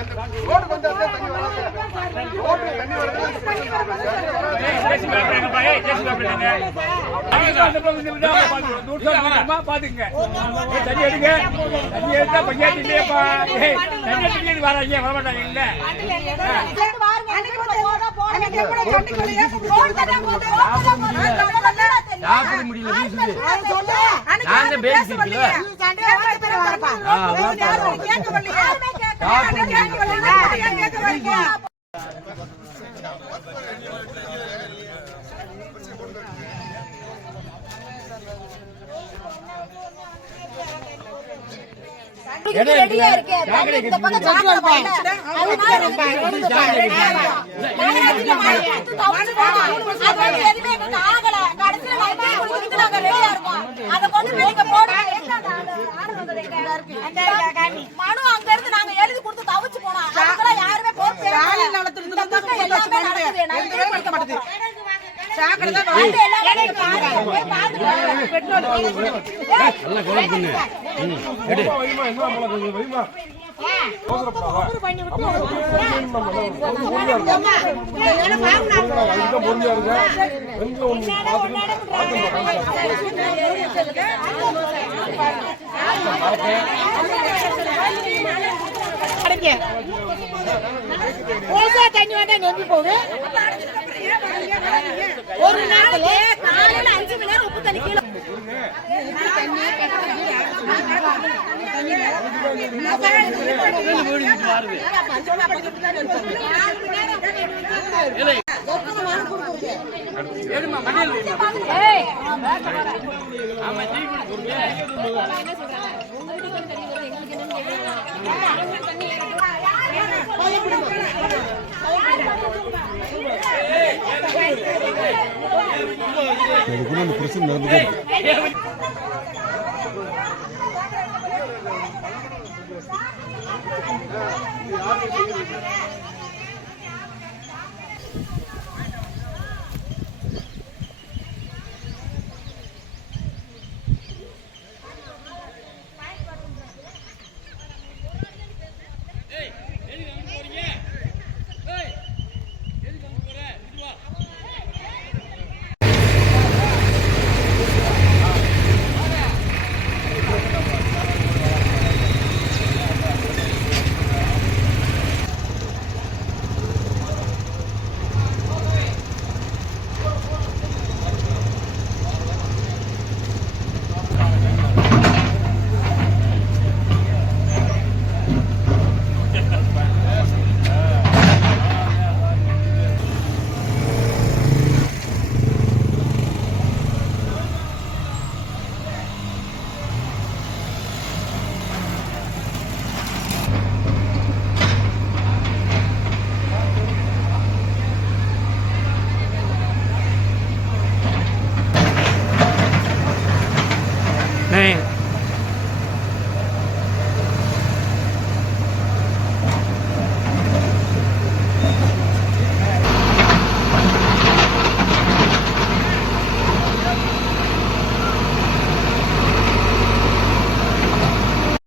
Road கொஞ்சம் தண்ணி வராது. ரோடு தண்ணி வருது. பாத்துங்க தண்ணி எடுங்க. தண்ணி எடுத்தா பஞ்சாயத்து இல்லையப்பா. தண்ணி வராங்க வரமாட்டாங்க இல்ல. சாப்பிட முடியல வீசுது. நாங்க பேசிக்கல. ரெடியா இருக்கேன். இந்த பக்கம் சாப்பிட போறேன். அதனால எதுவுமே ஆகல. கடைசில நாங்க குடிச்சிட்டு நாங்க ரெடியா இருக்கோம். அத கொண்டு வெளிய போடுங்க. மனு அங்க இருந்து நாங்க எழுதி கொடுத்து தவிச்சு போனோம். அதுக்கெல்லாம் யாருமே பொறுப்பு இல்ல. இந்த பக்கம் எல்லாமே நடக்குது. நான் கேட்க மாட்டேன். சாக்கடை தான் வந்து எல்லாரும் போய் பாத்துட்டு பெட்ரோல் நல்லா கோல பண்ணு. எடு. வைமா என்ன போல கொஞ்சம் வைமா. ஓதுறப்பா. பண்ணி விட்டு. என்ன பாருங்க. இந்த பொறுமையா இருங்க. எங்க ஒண்ணு பாத்துங்க. ஓசா தண்ணி வந்தா நெம்பி போகுது. ஒரு நாள்ல காலையில 5 மணி நேரம் உப்பு தண்ணி கீழே பிரச்சனை நடந்துட்டு இருக்கு.